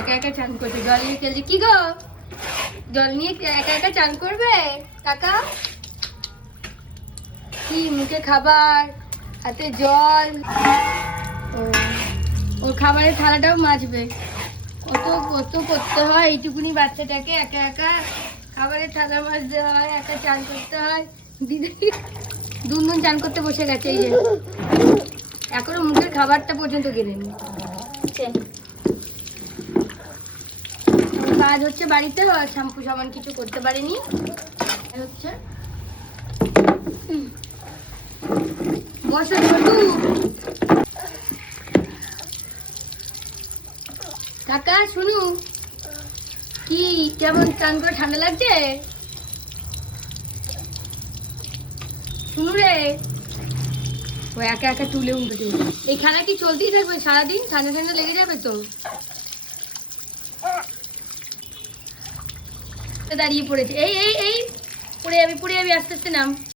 একা একা চান করছে, জল নিয়ে খেলছে। কি গো, জল নিয়ে একা একা চান করবে কাকা? কি মুখে খাবার, হাতে জল। ওর খাবারের থালাটাও মাজবে। কত কত করতে হয় এইটুকুনি বাচ্চাটাকে, একা একা খাবারের থালা মাজতে হয়, একা চান করতে হয়। দিদি দুন চান করতে বসে গেছে, এই যে এখনো মুখের খাবারটা পর্যন্ত কেনেনি। কাজ হচ্ছে বাড়িতে, শ্যাম্পু সাবান কিছু করতে পারেনি হচ্ছে। বসো ছোটু। কাকা শুনু, কি কেমন চান করে ঠান্ডা লাগছে? শুনু রে, ও একা একা তুলে উঠবে। এই খেলা কি চলতেই থাকবে সারাদিন? ঠান্ডা ঠান্ডা লেগে যাবে তো। দাঁড়িয়ে পড়েছে, এই এই এই পড়ে যাবি, পড়ে যাবি, আস্তে আস্তে নাম।